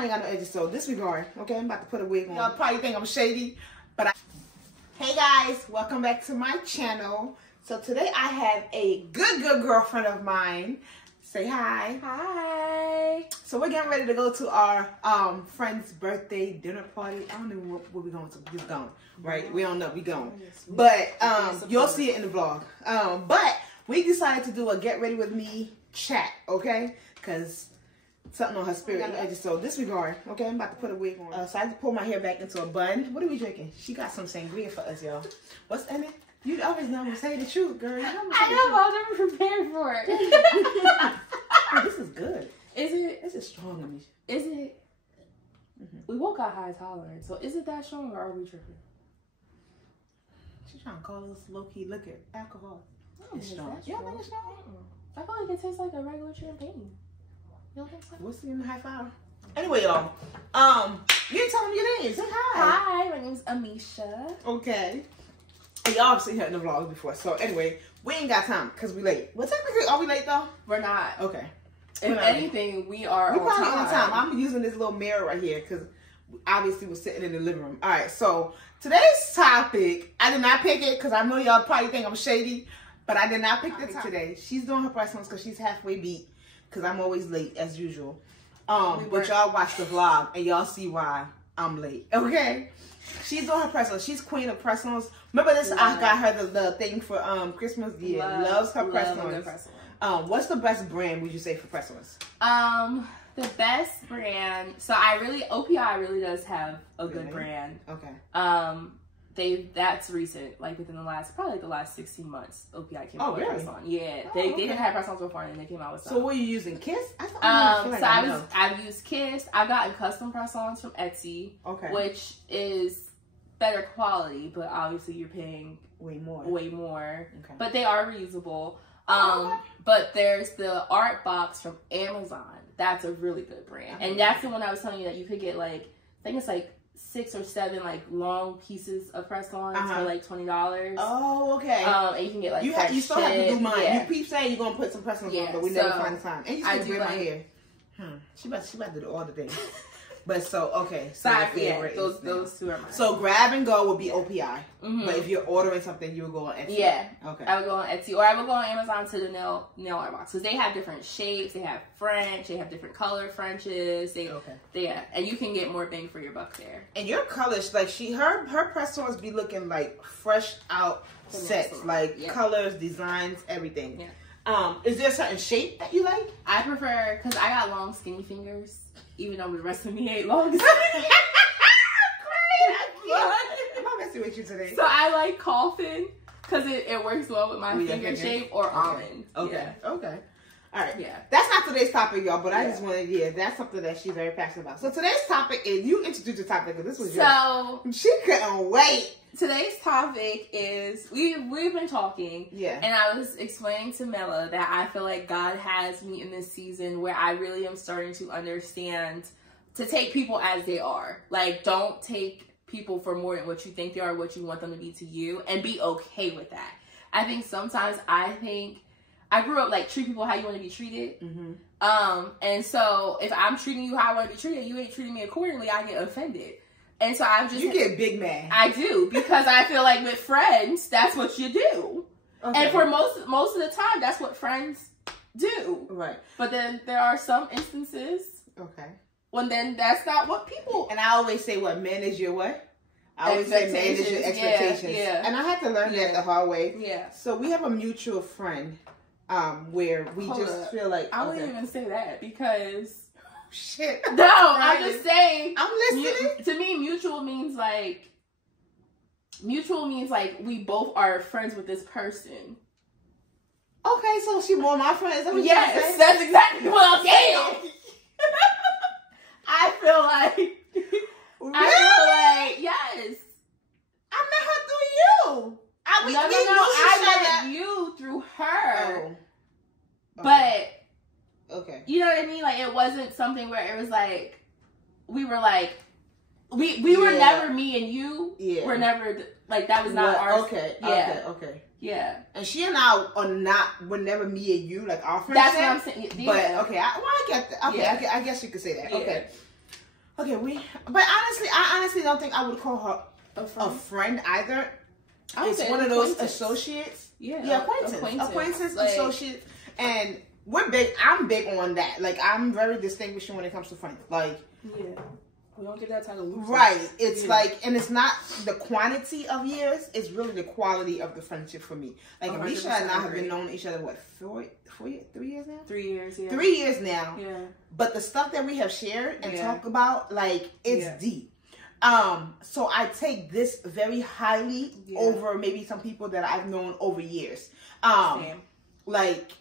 I ain't got no edges, so disregard. Okay, I'm about to put a wig on. Y'all probably think I'm shady, but hey guys, welcome back to my channel. So today I have a good girlfriend of mine. Say hi. Hi. So we're getting ready to go to our friend's birthday dinner party. I don't know where we're going to. We're just going, right? We don't know. We going. But you'll see it in the vlog. But we decided to do a get ready with me chat, okay? Because something on her spirit. So disregard. Okay, I'm about to put a wig on. So I had to pull my hair back into a bun. What are we drinking? She got some sangria for us, y'all. What's in it? You always know to say the truth, girl. You know I know, but I was never prepared for it. Oh, this is good. Is it? This is strong, Amisha. Is it? We both got high tolerance, so is it that strong or are we tripping? She's trying to call us low-key liquor. Alcohol. It's strong. You don't think it's strong? I feel like it tastes like a regular champagne. You don't think so? We'll see in the high five. Anyway, y'all. You didn't tell them your name. Say hi. Hi, my name's Amisha. Okay. And y'all have seen her in the vlogs before. So anyway, we ain't got time because we late. Well, technically, are we late though? We're not. Okay. If anything, we are We're probably on time. I'm using this little mirror right here because obviously we're sitting in the living room. All right. So today's topic, I did not pick it because I know y'all probably think I'm shady, but I did not pick the topic today. She's doing her press ons because she's halfway beat because I'm always late as usual. But y'all watch the vlog and y'all see why I'm late. Okay. She's doing her press-ons. She's queen of press-ons. Remember this? I got her the thing for Christmas. Yeah, loves her press-ons. What's the best brand would you say for press-ons? The best brand. So OPI really does have a good brand. Okay. That's recent. Like within the last 16 months, OPI came out with press-on. Yeah, they didn't have press-ons before, and then they came out with some. So what are you using? Kiss? I've used Kiss. I've gotten custom press-ons from Etsy. Okay. Which is better quality, but obviously you're paying way more. Okay. But they are reusable. But there's the Art Box from Amazon. That's a really good brand. And that's the one I was telling you that you could get like, I think it's like 6 or 7 like long pieces of press-ons for like $20. Oh, okay. And you can get like you still have to do mine. Yeah. You keep saying you're gonna put some press-ons on, but we never find the time. And you still braid my hair. She about to do all the things. But okay. So those two are mine. So grab and go would be OPI. But if you're ordering something, you would go on Etsy. Yeah. Okay. I would go on Etsy, or I would go on Amazon to the nail art box because they have different shapes. They have French. They have different color Frenches. And you can get more bang for your buck there. And your colors, like her press-ons be looking like fresh out sets, like colors, designs, everything. Yeah. Is there a certain shape that you like? I prefer because I got long, skinny fingers. Even though the rest of me ain't long. I'm not messing with you today. So I like coffin because it works well with my finger shape or almond. Okay. Yeah. Okay. All right. Yeah. That's not today's topic, y'all, but I just wanted, that's something that she's very passionate about. So today's topic is, you introduced the topic because this was she couldn't wait. Today's topic is, we've been talking, and I was explaining to Mella that I feel like God has me in this season where I really am starting to understand to take people as they are. Like, don't take people for more than what you think they are, what you want them to be to you, and be okay with that. I think sometimes I grew up like treat people how you want to be treated. And so if I'm treating you how I want to be treated, you ain't treating me accordingly, I get offended. And so you get big mad. I do, because I feel like with friends, that's what you do. Okay. And for most of the time, that's what friends do. Right. But then there are some instances. Okay. When then that's not what people. And I always say, manage your what? I always say manage your expectations. Yeah. And I had to learn that the hard way. Yeah. So we have a mutual friend, where we feel like I wouldn't even say that because. Shit. No, I'm just saying. I'm listening. To me, mutual means like we both are friends with this person. Okay, so she more my friend. Is that what yes, that's exactly what I'm saying. I feel like yes. I met her through you. I met you through her. Oh. Okay. But. Okay. You know what I mean? Like, it wasn't something where it was like, we were like, we were never me and you. Yeah. We're never, like, that was not our. Okay. Yeah. Okay. Yeah. And she and I were never me and you, like our friendship. That's what I'm saying. Yeah. But, okay. I get that. Okay. Yeah. I guess you could say that. Okay. Okay, but honestly, I honestly don't think I would call her a friend either. It's one of those associates. Yeah, acquaintance, like, associates, and we're big. I'm big on that. Like, I'm very distinguishing when it comes to friends. Like, we don't get that title. Right. It's like, and it's not the quantity of years. It's really the quality of the friendship for me. Like, Alicia and I have been knowing each other, what, 3 years now? 3 years, yeah. 3 years now. Yeah. But the stuff that we have shared and talk about, like, it's deep. So I take this very highly over maybe some people that I've known over years. Like,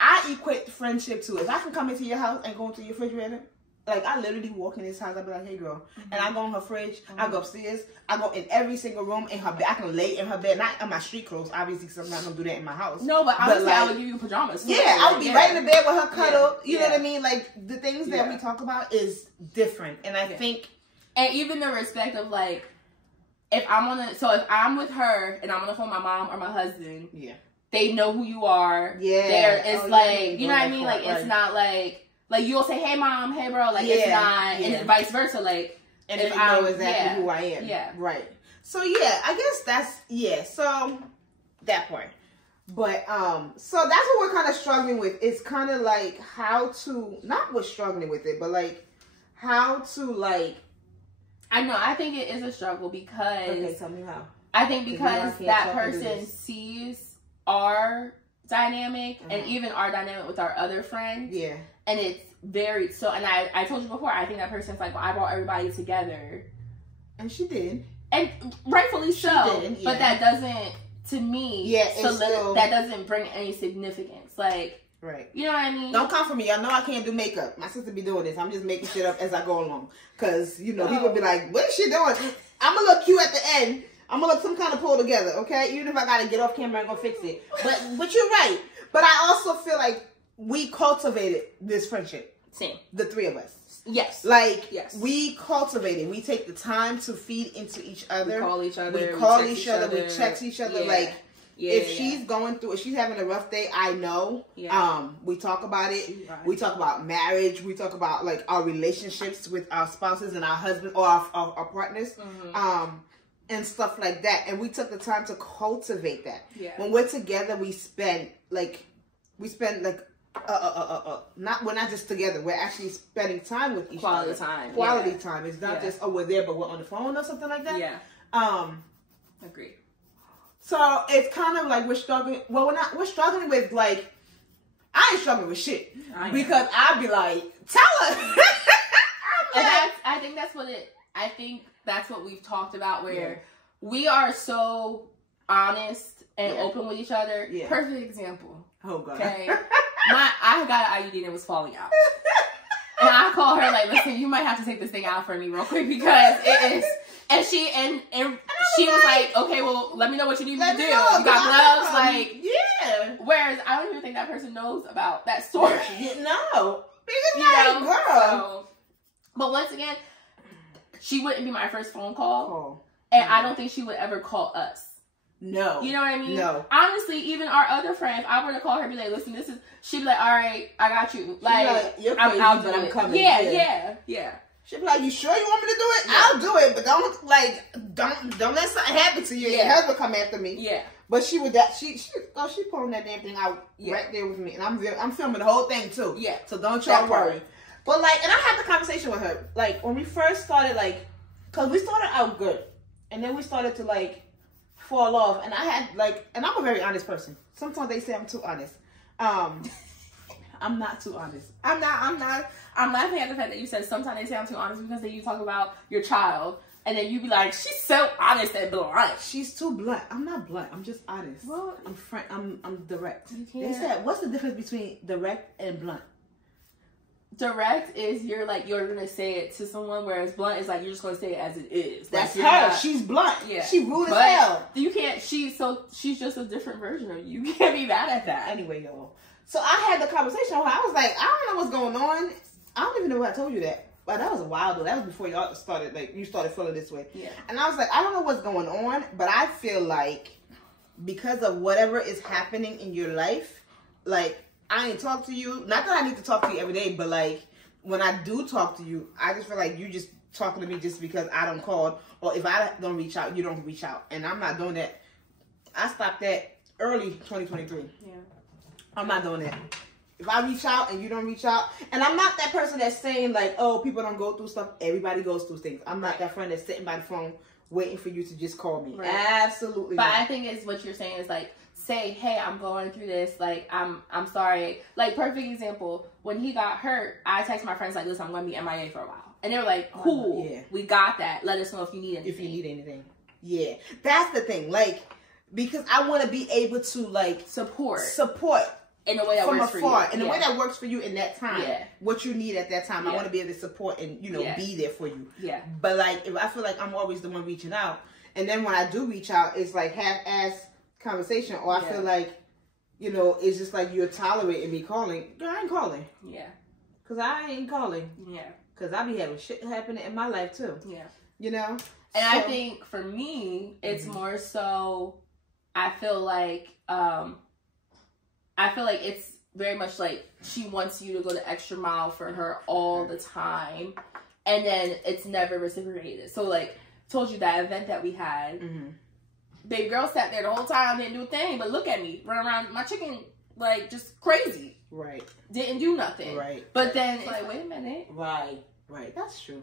I equate friendship to, if I can come into your house and go into your refrigerator, like, I literally walk in this house, I'll be like, hey, girl. And I go in her fridge, I go upstairs, I go in every single room in her bed. I can lay in her bed, not in my street clothes, obviously, because I'm not going to do that in my house. No, but I would say I would give you pajamas. Yeah, I would be right in the bed with her cuddle. You know what I mean? Like, the things that we talk about is different. And I think... And even the respect of, like, if I'm with her and I'm on the phone with my mom or my husband, they know who you are. Yeah. It's like, you know what I mean? Like, it's not like you'll say, hey, mom, hey, bro. Like, it's not, and then vice versa. Like, and if I know exactly who I am. Yeah. Right. So, yeah, I guess that's, so that part. But, so that's what we're kind of struggling with. It's kind of like how to, not we're struggling with it, but, like, how to, like, I know. I think it is a struggle because... Okay, tell me how. I think because that person sees our dynamic and even our dynamic with our other friends. Yeah. And it's very... So, and I told you before, I think that person's like, well, I brought everybody together. And she did. And rightfully so. She did, But that doesn't, to me, that doesn't bring any significance. Like... Right. You know what I mean? Don't come for me. I know I can't do makeup. My sister be doing this. I'm just making shit up as I go along. Because, you know, people be like, what is she doing? I'm going to look cute at the end. I'm going to look some kind of pull together, okay? Even if I got to get off camera and go fix it. But you're right. But I also feel like we cultivated this friendship. Same. The three of us. Yes. Like, we cultivate it. We take the time to feed into each other. We call each other. We text each other. Like, if she's going through, if she's having a rough day, I know. We talk about it. We talk about marriage. We talk about, like, our relationships with our spouses and our husbands or our partners, and stuff like that. And we took the time to cultivate that. When we're together, we're not just together. We're actually spending time with each other. Quality time. It's not just, we're there, but we're on the phone or something like that. Agreed. So it's kind of like we're struggling. Well, we're struggling with, like, I ain't struggling with shit. Because I'd be like, tell her. I think that's what we've talked about, where we are so honest and open with each other. Perfect example. Oh, God. Okay. I got an IUD and it was falling out. And I called her, like, listen, you might have to take this thing out for me real quick because it is. And she was like, okay, well, let me know what you need me to do. You got gloves? Like, Whereas I don't even think that person knows about that story. No. Because, girl. But once again, she wouldn't be my first phone call. And I don't think she would ever call us. No. You know what I mean? No. Honestly, even our other friend, if I were to call her, be like, listen, she'd be like, all right, I got you. Like, you're crazy, but I'm coming. Yeah. She'd be like, you sure you want me to do it? I'll do it, but don't let something happen to you. Your husband come after me. Yeah. But she would she pulling that damn thing out right there with me, and I'm filming the whole thing too. Yeah. So don't y'all worry. But, like, and I had the conversation with her, like, when we first started, like, cause we started out good, and then we started to, like, fall off, and I had, like, and I'm a very honest person. Sometimes they say I'm too honest. I'm not too honest. I'm laughing at the fact that you said sometimes they say I'm too honest because then you talk about your child and then you be like, she's so honest and blunt. She's too blunt. I'm not blunt. I'm just honest. Well, I'm direct. They said, what's the difference between direct and blunt? Direct is you're gonna say it to someone, whereas blunt is like you're just gonna say it as it is. That's her. She's blunt. Yeah. She rude as hell. You can't. She's just a different version of you. You can't be mad at that. Anyway, y'all. So I had the conversation with her. I was like, I don't know what's going on. I don't even know why I told you that. But that was a while though. That was before y'all started, like, you started feeling this way. Yeah. And I was like, I don't know what's going on, but I feel like because of whatever is happening in your life, like, I ain't talk to you. Not that I need to talk to you every day, but, like, when I do talk to you, I just feel like you just talking to me just because I don't call, or if I don't reach out, you don't reach out. And I'm not doing that. I stopped that early 2023. Yeah. I'm not doing that. If I reach out and you don't reach out, and I'm not that person that's saying like, oh, people don't go through stuff. Everybody goes through things. I'm not that friend that's sitting by the phone waiting for you to just call me. Right. Absolutely. But I think it's what you're saying is like, say, hey, I'm going through this. Like, I'm sorry. Like, perfect example. When he got hurt, I texted my friends like, listen, I'm going to be MIA for a while. And they were like, cool. Yeah. We got that. Let us know if you need anything. If you need anything. Yeah. That's the thing. Like, because I want to be able to like support. In a way that works for you. In a way that works for you in that time. Yeah. What you need at that time. Yeah. I want to be able to support and, you know, be there for you. Yeah. But, like, if I feel like I'm always the one reaching out, and then when I do reach out, it's like half-ass conversation, or I feel like, you know, it's just like you're tolerating me calling. Girl, I ain't calling. Yeah. Because I ain't calling. Yeah. Because I be having shit happening in my life, too. Yeah. You know? And I think, for me, it's more so, I feel like it's very much like she wants you to go the extra mile for her all the time, and then it's never reciprocated. So, like, told you that event that we had, baby girl sat there the whole time, didn't do a thing, but look at me, run around my chicken, like, just crazy. Right. Didn't do nothing. Right. But then, it's like, wait a minute. Right. That's true.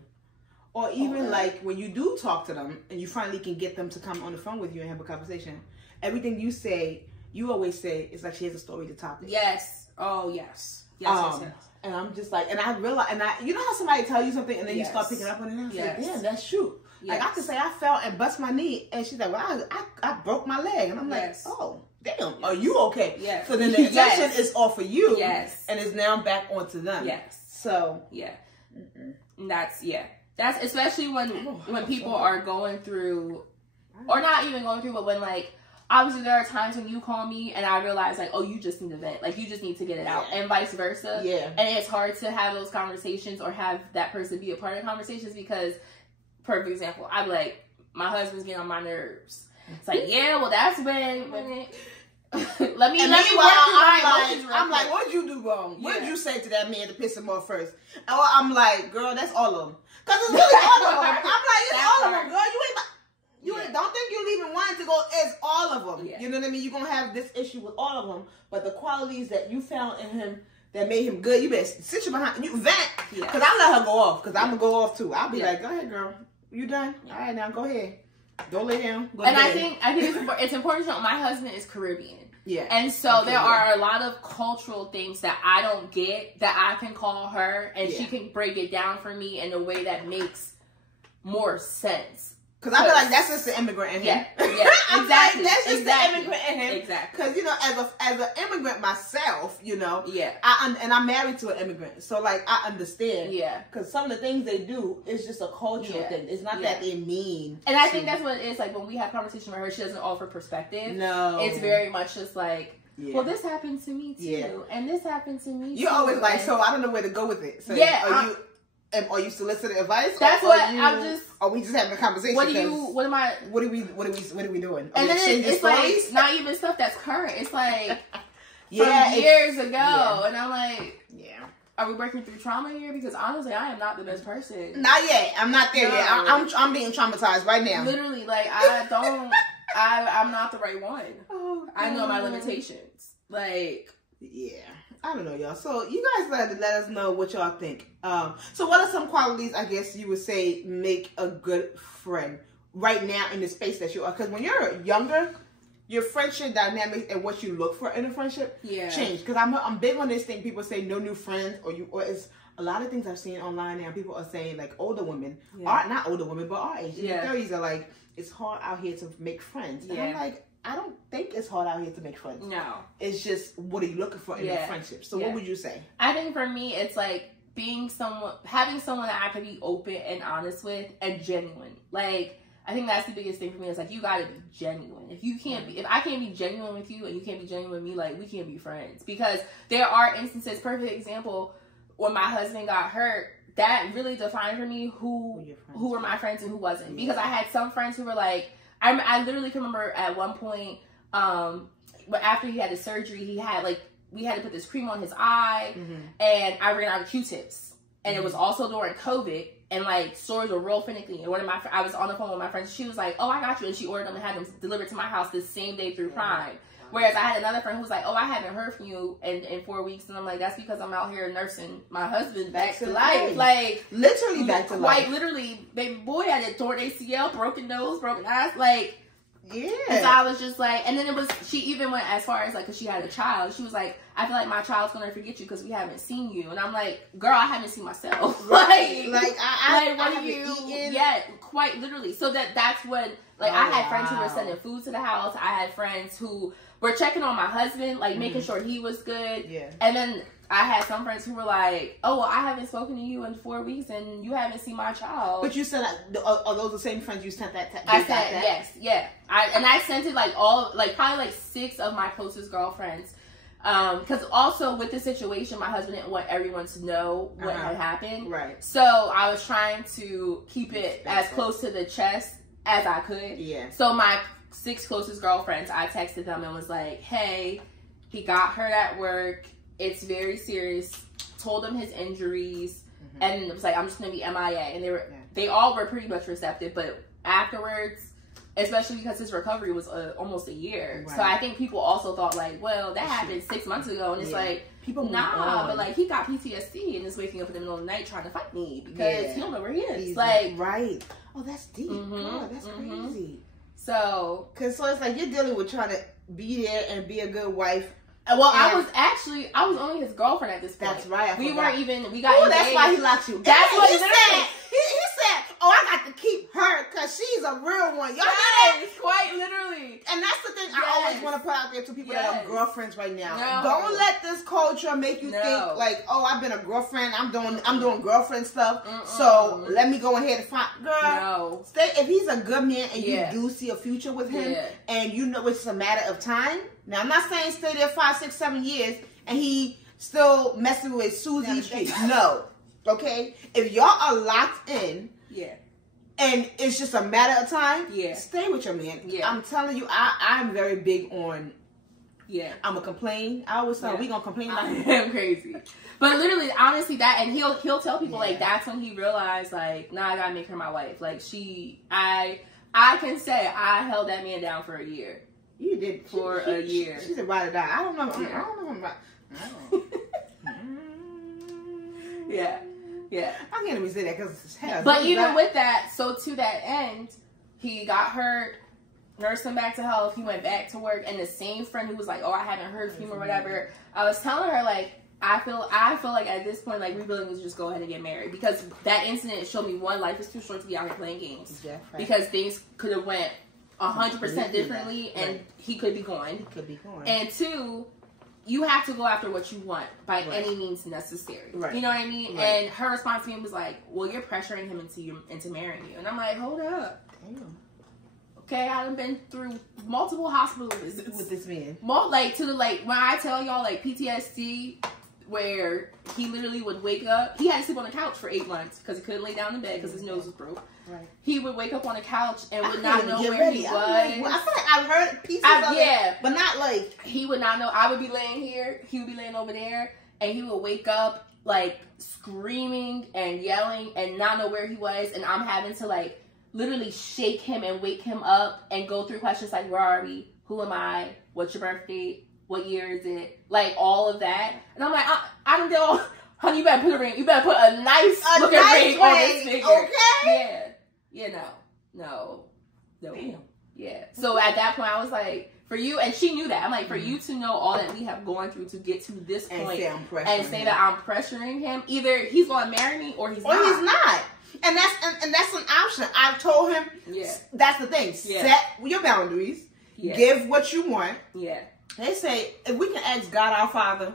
Or even, like, when you do talk to them, and you finally can get them to come on the phone with you and have a conversation, everything you say, you always say, it's like she has a story to top it. Yes. Oh, yes. Yes. And I'm just like, and I realize, you know how somebody tell you something and then you start picking up on it? And I say, damn, that's true. Yes. Like, I could say I fell and bust my knee, and she's like, well, I broke my leg. And I'm like, oh, damn, are you okay? Yes. So then the attention is off of you. Yes. And it's now back onto them. Yes. So. Yeah. That's especially when people are going through, or not even going through, but when, like, obviously there are times when you call me and I realize, like, oh, you just need to vent. Like, you just need to get it out. And vice versa. Yeah. And it's hard to have those conversations or have that person be a part of conversations because, perfect example, I'm like, my husband's getting on my nerves. It's like, yeah, well, that's when let me work through my emotions. I'm like, what'd you do wrong? What did you say to that man to piss him off first? Or I'm like, girl, that's all of them. Because it's really all of them. I'm like, it's all of them, girl. You don't think you're leaving one to go. It's all of them. Yeah. You know what I mean? You're going to have this issue with all of them. But the qualities that you found in him that made him good, you better sit you behind. You vent. Because I let her go off. Because I'm going to go off too. I'll be like, go ahead, girl. You done? All right, now go ahead. Don't lay down. Go and ahead. I think it's important to know my husband is Caribbean. Yeah. And so there are a lot of cultural things that I don't get that I can call her and she can break it down for me in a way that makes more sense. Because I feel like that's just the immigrant in him. Yeah, exactly. That's just the immigrant in him. Exactly. Because, you know, as an immigrant myself, you know. Yeah. And I'm married to an immigrant. So, like, I understand. Yeah. Because some of the things they do is just a cultural thing. It's not that they mean. And I think that's what it is. Like, when we have conversation with her, she doesn't offer perspective. No. It's very much just like, well, this happened to me, too. Yeah. And this happened to me, You're always like, so I don't know where to go with it. So are you soliciting advice? That's what I'm just. Are we just having a conversation? What are we doing? And then it's like not even stuff that's current. It's like from years ago, and I'm like, are we working through trauma here? Because honestly, I am not the best person. Not yet. I'm not there yet. I'm being traumatized right now. Literally, like I'm not the right one. Oh, I know my limitations. Like, I don't know, y'all. So you guys let us know what y'all think. So what are some qualities, I guess you would say, make a good friend right now in the space that you are? Because when you're younger, your friendship dynamics and what you look for in a friendship change. Because I'm big on this thing. People say no new friends, or it's a lot of things I've seen online now. People are saying like older women, not older women, but our age, in their 30s, are like, it's hard out here to make friends. And I'm like, I don't think it's hard out here to make friends. No. It's just, what are you looking for in a friendship? So what would you say? I think for me, it's like having someone that I can be open and honest with and genuine. Like, I think that's the biggest thing for me. It's like, you gotta be genuine. If I can't be genuine with you and you can't be genuine with me, like, we can't be friends. Because there are instances, perfect example, when my husband got hurt, that really defined for me who were my friends and who wasn't. Because I had some friends who were like, I literally can remember at one point, but after he had his surgery, he had we had to put this cream on his eye, and I ran out of Q-tips. and it was also during COVID, and like stores were real finicky. And I was on the phone with my friend. She was like, "Oh, I got you," and she ordered them and had them delivered to my house the same day through Prime. Whereas I had another friend who was like, "Oh, I haven't heard from you in 4 weeks," and I'm like, "That's because I'm out here nursing my husband back to life." Like literally back to life. Quite literally, baby boy had a torn ACL, broken nose, broken eyes, like. Yeah. And so I was just like, and then she even went as far as like, because she had a child. She was like, "I feel like my child's going to forget you because we haven't seen you." And I'm like, "Girl, I haven't seen myself." Right. What are you? Yeah, quite literally. So that's when, like, I had friends who were sending food to the house. I had friends who were checking on my husband, like making sure he was good. Yeah. And then I had some friends who were like, "Oh, well, I haven't spoken to you in 4 weeks, and you haven't seen my child." But you said, are those the same friends you sent that text? I said yes, yeah. I sent it probably like 6 of my closest girlfriends, because also with the situation, my husband didn't want everyone to know what had happened. Right. So I was trying to keep it as close to the chest as I could. Yeah. So my 6 closest girlfriends, I texted them and was like, "Hey, he got hurt at work. It's very serious." Told them his injuries, and it was like, "I'm just gonna be MIA." And they all were pretty much receptive, but afterwards, especially because his recovery was almost a year, so I think people also thought like, "Well, that happened 6 months ago," and it's like, people but like he got PTSD and is waking up in the middle of the night trying to fight me because he don't know where he is. Right. Oh, that's deep. God, that's crazy. So it's like you're dealing with trying to be there and be a good wife. Well, I was only his girlfriend at this point. That's right. We got engaged. That's why he locked you. That's what he said. He said, "Oh, I got to keep her because she's a real one." Y'all know that? Quite literally. And that's the thing I always want to put out there to people that are girlfriends right now. No. Don't let this culture make you think like, "Oh, I've been a girlfriend. I'm doing girlfriend stuff. So let me go ahead and find." Girl, stay. If he's a good man and you do see a future with him, and you know it's a matter of time. Now, I'm not saying stay there 5, 6, 7 years and he still messing with Susie Street. No. Okay? If y'all are locked in, and it's just a matter of time, stay with your man. I'm telling you, I'm very big on, I'm going to complain. I always say, we going to complain about it. I'm crazy. But literally, honestly, that, and he'll tell people, like, that's when he realized, like, nah, I got to make her my wife. Like, I can say I held that man down for a year. You did for a year. She's a ride or die. I don't know. I don't know. Yeah. I can't even say that because it's hell. But even with that, so to that end, he got hurt, nursed him back to health. He went back to work, and the same friend who was like, "Oh, I haven't heard from him or whatever," I was telling her like, I feel like at this point, like, we really need to just go ahead and get married, because that incident showed me, one, life is too short to be out here playing games, because things could have went 100% differently, and he could be gone. And 2, you have to go after what you want by any means necessary. You know what I mean? And her response to me was like, "Well, you're pressuring him into marrying you." And I'm like, hold up. Damn. Okay, I've been through multiple hospital visits with this man. When I tell y'all, like, PTSD, where he literally would wake up. He had to sleep on the couch for 8 months because he couldn't lay down in bed because his nose was broke. He would wake up on the couch and would not know where he was. I feel like I've heard pieces of it, but not like... He would not know. I would be laying here, he would be laying over there, and he would wake up, like, screaming and yelling and not know where he was, and I'm having to, like, literally shake him and wake him up and go through questions like, "Where are we? Who am I? What's your birthday? What year is it?" Like, all of that. And I'm like, I don't know. Honey, you better put a ring. You better put a nice looking ring on this figure. Okay? No. Damn. Yeah. So at that point, I was like, for you, and she knew that. I'm like, for you to know all that we have gone through to get to this point and say that I'm pressuring him, either he's going to marry me or he's not. Or he's not. And that's an option. I've told him, that's the thing. Set your boundaries. Give what you want. They say, if we can ask God our Father,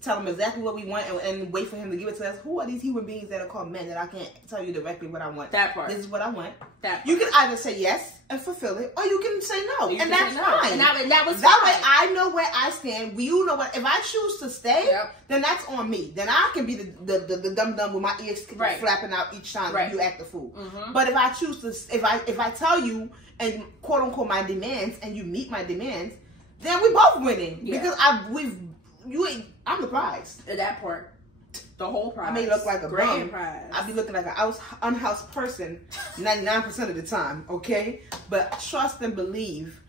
tell him exactly what we want, and wait for him to give it to us, who are these human beings that are called men that I can't tell you directly what I want? That part. This is what I want. That part. You can either say yes and fulfill it, or you can say no. And that's fine. And that was that way I know where I stand. You know what? If I choose to stay, then that's on me. Then I can be the dumb with my ears flapping out each time you act the fool. But if I choose to, if I tell you and quote unquote my demands, and you meet my demands, then we both winning because I'm the prize. That part. The whole prize. I may look like a grand bum. Prize. I be looking like an unhoused person 99% of the time, okay? But trust and believe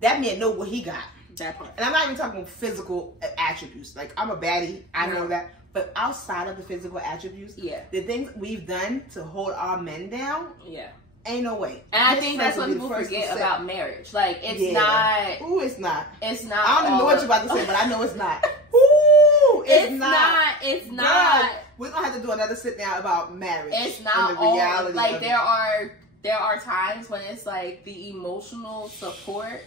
that man know what he got. That part. And I'm not even talking physical attributes. Like, I'm a baddie. I know that. But outside of the physical attributes, the things we've done to hold our men down, ain't no way. And I think that's what people forget about marriage. Like, it's not. Ooh, it's not. It's not. I don't even know what you're about to say, but I know it's not. Ooh, it's not. It's not. Girl, we're gonna have to do another sit down about marriage. It's not and the reality. Like, there are times when it's like the emotional support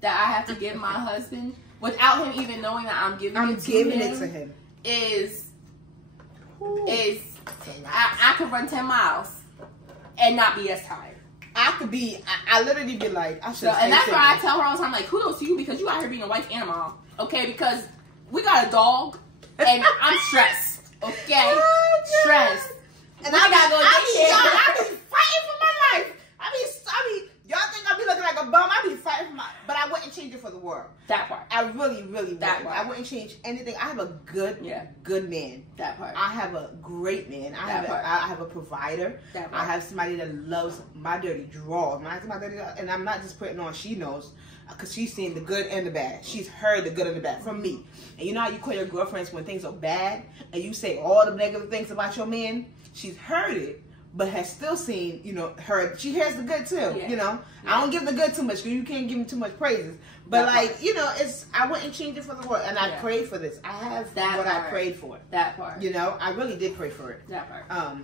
that I have to give my husband without him even knowing that I'm giving it to him. I could run 10 miles and not be as tired. I literally be like, I should. And that's why I tell her all the time, like, kudos to you because you out here being a wife and a mom, okay? Because we got a dog and I'm stressed, okay? Stressed. And I gotta go I be fighting for my life. I mean, y'all think I be looking like a bum? I be fighting for my, but I wouldn't change it for the world. That part. I really, really wouldn't. I wouldn't change anything. I have a good man. That part. I have a great man. I have a provider. That part. I have somebody that loves my dirty drawers. And I'm not just putting on, she knows, because she's seen the good and the bad. She's heard the good and the bad from me. And you know how you call your girlfriends when things are bad and you say all the negative things about your man? She's heard it, but has still seen, she hears the good too, I don't give the good too much because you can't give me too much praises. But I wouldn't change it for the world. And I prayed for this. I have that what I prayed for. That part. I really did pray for it. That part.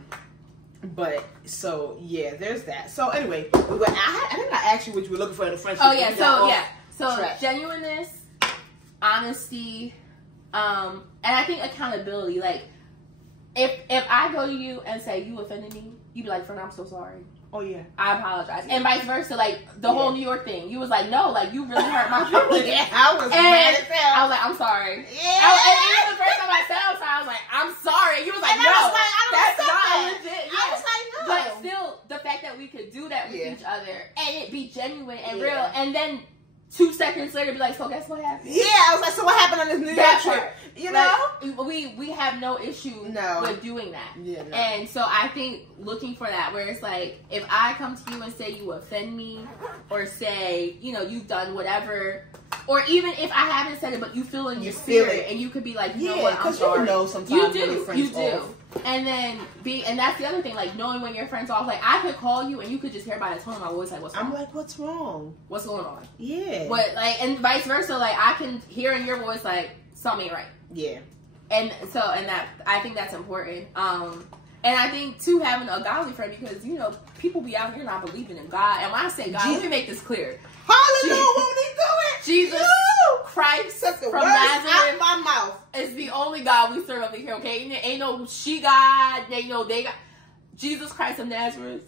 But so there's that. So anyway, I think I asked you what you were looking for in a friendship. Oh yeah, so genuineness, honesty, and I think accountability. Like, if I go to you and say you offended me, you be like, "Friend, I'm so sorry." Oh yeah, I apologize, and vice versa. Like the whole New York thing, you was like, "No, like you really hurt my feelings." I was mad as hell. I was like, "I'm sorry." Yeah, and the first time I said I'm sorry, I was like, "I'm sorry." You was like, "No, that's not legit." I was like, "No," but still, the fact that we could do that with each other and it be genuine and real, and then 2 seconds later be like, "So guess what happened?" Yeah, I was like, "So what happened on this New York trip?" We have no issue with doing that. Yeah, no. And so I think looking for that, where it's like, if I come to you and say you offend me, or say, you've done whatever, or even if I haven't said it, but you feel in your spirit, and you could be like, you know what, I'm sorry. Sometimes you do. And then and that's the other thing, like knowing when your friends off. Like I could call you and you could just hear by the tone of my voice, like, what's wrong? I'm like, what's wrong? What's going on? Yeah. But and vice versa, like I can hear in your voice, like, something ain't right. Yeah. And that I think that's important. And I think too, having a godly friend, because people be out here not believing in God. And when I say God, let me make this clear. Hallelujah, won't he do it? Jesus Christ from Nazareth out my mouth is the only God we serve over here. Okay, ain't no she God. They got Jesus Christ of Nazareth.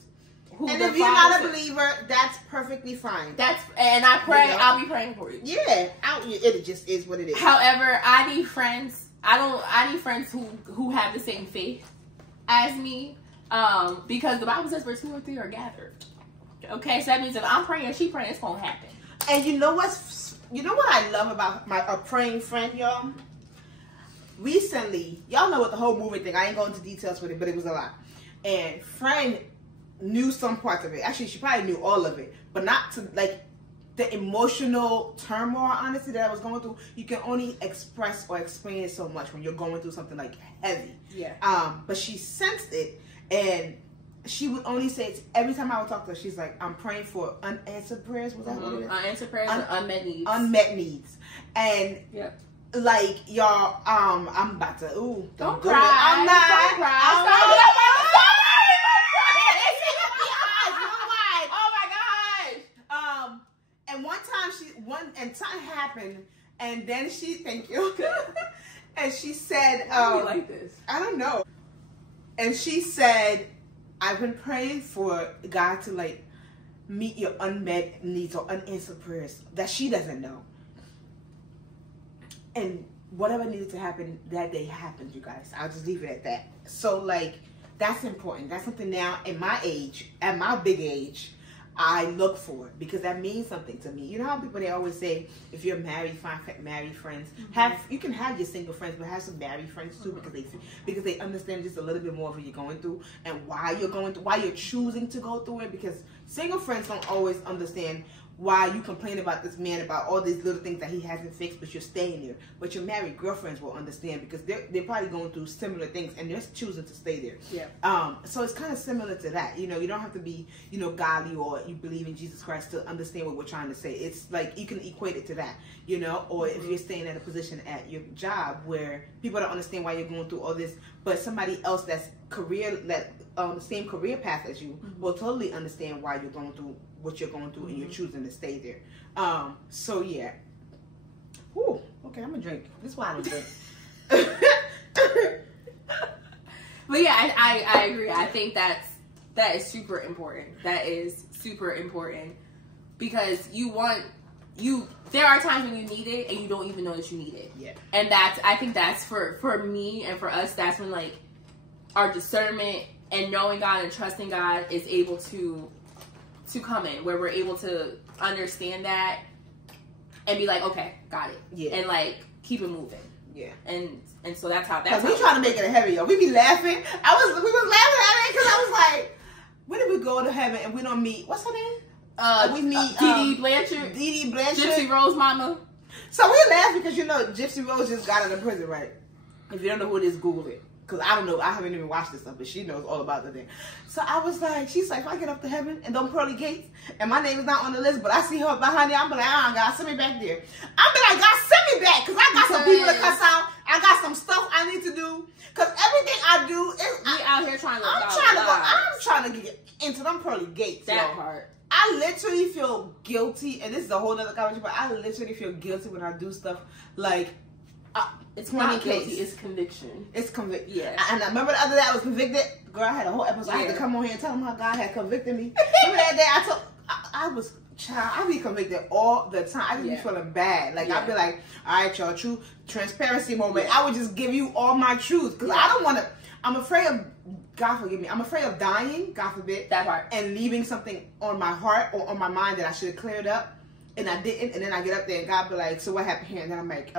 And if you're not a believer, that's perfectly fine. And I pray, I'll be praying for you. Yeah, it just is what it is. However, I need friends. I need friends who have the same faith as me, because the Bible says where 2 or 3 are gathered. Okay, so that means if I'm praying and she praying, it's gonna happen. And you know what I love about a praying friend, y'all? Recently, y'all know what the whole movie thing. I ain't going into details with it, but it was a lot. And Fren knew some parts of it. Actually, she probably knew all of it, but not to the emotional turmoil, honestly, that I was going through. You can only express or explain it so much when you're going through something like heavy. Yeah. But she sensed it, and she would only say it every time I would talk to her. She's like, "I'm praying for unanswered prayers." Was that what it is? Unanswered prayers and unmet needs. Unmet needs. And like y'all, I'm about to don't cry. I'm not. Don't cry. And one time something happened, and then thank you, and she said, why do you like this? I don't know. And she said, "I've been praying for God to meet your unmet needs or unanswered prayers that she doesn't know." And whatever needed to happen that day happened, you guys. I'll just leave it at that. So that's important. That's something now in my age, at my big age, I look for, because that means something to me. You know how people, they always say, if you're married, find married friends. You can have your single friends, but have some married friends too, because they understand just a little bit more of what you're going through and why you're choosing to go through it. Because single friends don't always understand why you complain about this man about all these little things that he hasn't fixed, but you're staying there. But your married girlfriends will understand, because they're probably going through similar things and they're choosing to stay there. Yeah. So it's kind of similar to that. You know, you don't have to be, you know, godly or you believe in Jesus Christ to understand what we're trying to say. It's like you can equate it to that, you know, or if you're staying at a position at your job where people don't understand why you're going through all this, but somebody else that's the same career path as you will totally understand why you're going through what you're going through and you're choosing to stay there. So yeah. Ooh, okay, I'm gonna drink. This is why I don't drink. But yeah, I agree. I think that is super important. That is super important, because there are times when you need it and you don't even know that you need it. Yeah. And I think that's for me and for us, that's when like our discernment and knowing God and trusting God is able to come in, where we're able to understand that and be like, okay, got it. Yeah. And like keep it moving. Yeah. And so that's how we trying to make it a heavy, y'all. We be laughing. We was laughing at it because I was like, when did we go to heaven and we don't meet, what's her name? We meet Dee Dee Blanchard. Gypsy Rose mama. So we laugh because, you know, Gypsy Rose just got out of prison, right? If you don't know who it is, Google it. Because I don't know, I haven't even watched this stuff, but she knows all about the thing. So I was like, she's like, if I get up to heaven and them pearly gates, and my name is not on the list, but I see her behind there, I'm like, God, send me back there. I'm like, God, send me back, because I got some people to cuss out. I got some stuff I need to do. Because everything I do is... We out here trying to I'm trying to get into them pearly gates. That part. I literally feel guilty, and this is a whole other conversation, but I literally feel guilty when I do stuff like... It's not guilty, it's conviction. It's conviction. Yeah. And I remember the other day I was convicted. Girl, I had a whole episode. I had to come on here and tell them how God had convicted me. Remember that day I be convicted all the time. I just be feeling bad. Like, I'd be like, all right, y'all, true transparency moment. I would just give you all my truth. Because I don't want to, I'm afraid of, God forgive me, I'm afraid of dying, God forbid. That part. And leaving something on my heart or on my mind that I should have cleared up. And I didn't. And then I get up there and God be like, so what happened here? And then I'm like,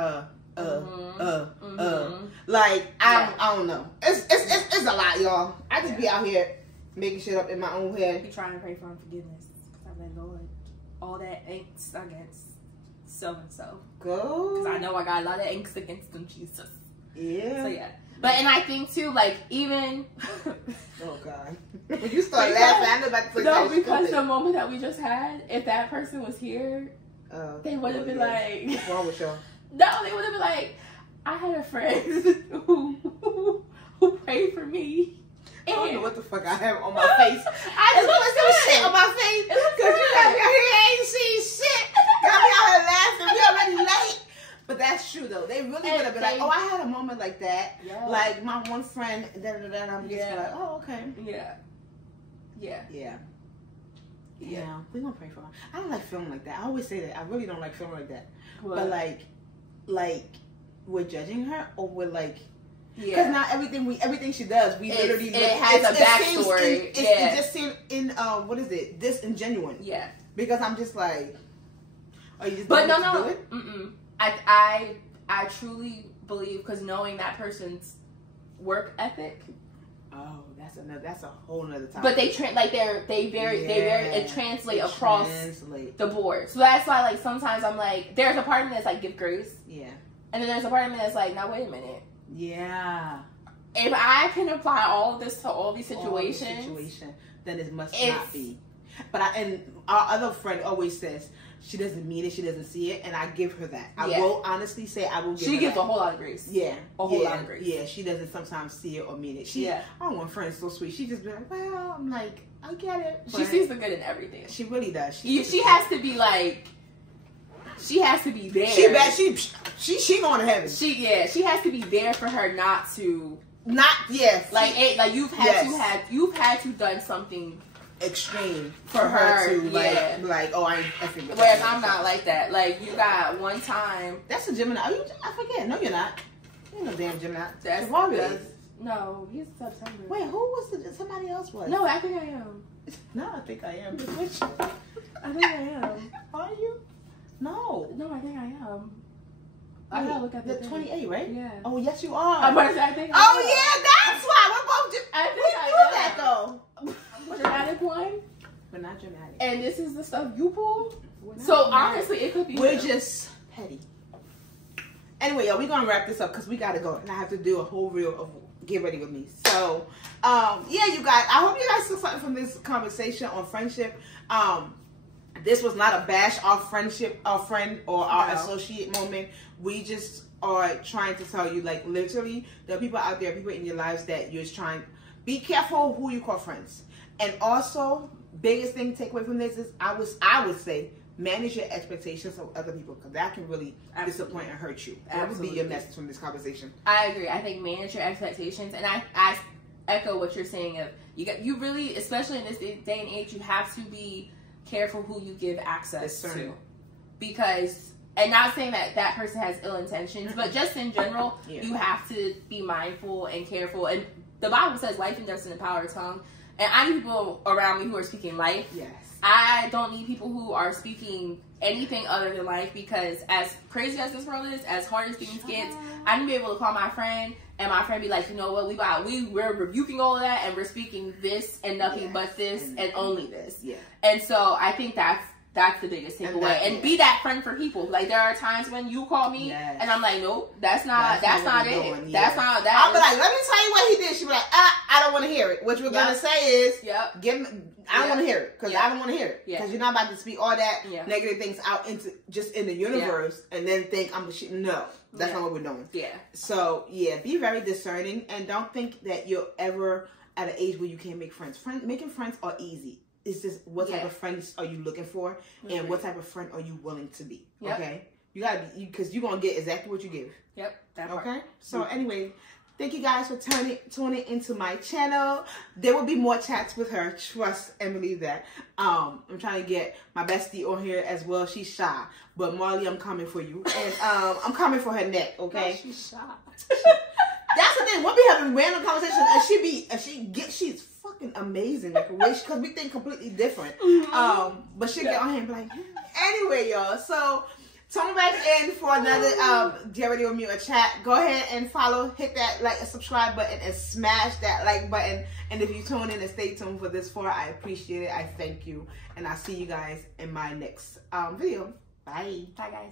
like I don't know. It's a lot, y'all. I just be out here making shit up in my own head. Be trying to pray for forgiveness. I'm like, Lord, all that angst against so and so. Go. Because I know I got a lot of angst against them, Jesus. Yeah. So yeah. But and I think too, like even oh God. When you start laughing, I know about to no, because the moment that we just had, if that person was here, they would have been like, what's wrong with y'all? No, they would have been like, I had a friend who prayed for me. I don't know what the fuck I have on my face. I just want to see shit on my face. Because you got me out here, I ain't seen shit. Got me out here laughing. We already late. But that's true though. They really would have been like, oh, I had a moment like that. Yeah. Like my one friend, and I'm just like, oh, okay. Yeah. We're gonna pray for her. I don't like feeling like that. I always say that. I really don't like feeling like that. What? But like we're judging her, or we're like, because not everything she does, we literally it has a backstory. It just seems what is it, disingenuine. Yeah. Because I'm just like, are you just but do no. it? I truly believe, because knowing that person's work ethic. Oh, that's a whole nother topic. But they translate across the board. So that's why, like, sometimes I'm like, there's a part of me that's like, give grace. Yeah. And then there's a part of me that's like, now wait a minute. Yeah. If I can apply all of this to all these situations, then it must not be. But our other friend always says she doesn't mean it, she doesn't see it, and I give her that. I will honestly say I will give her that. She gives a whole lot of grace. Yeah. A whole lot of grace. Yeah, she doesn't sometimes see it or mean it. I want friends so sweet. She just be like, well, I'm like, I get it. But she sees the good in everything. She really does. She has to be like, she has to be there. She going to heaven. She has to be there for her not to. You've had to done something extreme for her to like, oh, I think. Whereas I'm not like that. Like, you got one time. That's a Gemini. I forget. No, you're not. You're no damn Gemini. That's no, he's September. Wait, who was somebody else was? No, I think I am. No, I think I am. I think I am. Are you? No. No, I think I am. I gotta look at the 28, right? Yeah. Oh, yes, you are. I think yeah, that's why. We're both just. I think we do that, though. Dramatic one. We're not dramatic. And this is the stuff you pull? So, honestly, it could be. We're just petty. Anyway, y'all, we're going to wrap this up because we got to go. And I have to do a whole reel of Get Ready With Me. So, yeah, you guys, I hope you guys took something from this conversation on friendship. This was not a bash our friendship, our friend, or our associate moment. We just are trying to tell you, like, literally, there are people out there, people in your lives that you're just trying. Be careful who you call friends. And also, biggest thing to take away from this is, I would say, manage your expectations of other people, because that can really disappoint and hurt you. That would be your message from this conversation. I agree. I think manage your expectations, and I echo what you're saying. Of you really, especially in this day and age, you have to be careful who you give access to, because, and not saying that that person has ill intentions, but just in general, you have to be mindful and careful. And the Bible says life and death is in the power of the tongue, and I need people around me who are speaking life. Yes. I don't need people who are speaking anything other than life, because as crazy as this world is, as hard as things get, I need to be able to call my friend, and my friend be like, you know what, we're rebuking all of that, and we're speaking this and nothing but this and only this. Yeah. And so I think that's the biggest takeaway. And be that friend for people. Like, there are times when you call me and I'm like, nope, that's not it. That's not that. I'll be like, let me tell you what he did. She'll be like, I don't want to hear it. What we're gonna say is, I don't want to hear it, because I don't want to hear it, because you're not about to speak all that negative things out into just in the universe and then think I'm the shit. No, that's not what we're doing. Yeah. So be very discerning, and don't think that you're ever at an age where you can't make friends. Making friends are easy. It's just what type of friends are you looking for, and what type of friend are you willing to be. Okay, you gotta be, because you're gonna get exactly what you give. Yep. Okay. So anyway, thank you guys for tuning into my channel. There will be more chats with her. Trust and believe that. I'm trying to get my bestie on here as well. She's shy, but Marley, I'm coming for you, and I'm coming for her neck. Okay. No, she's shy. That's the thing. We'll be having random conversations, and she's fucking amazing, like, because we think completely different. But she'll get on here and be like, anyway, y'all. So tune back in for another Get Ready With Me a chat. Go ahead and follow, hit that like and subscribe button, and smash that like button. And if you tune in and stay tuned for this far, I appreciate it. I thank you, and I'll see you guys in my next video. Bye. Bye, guys.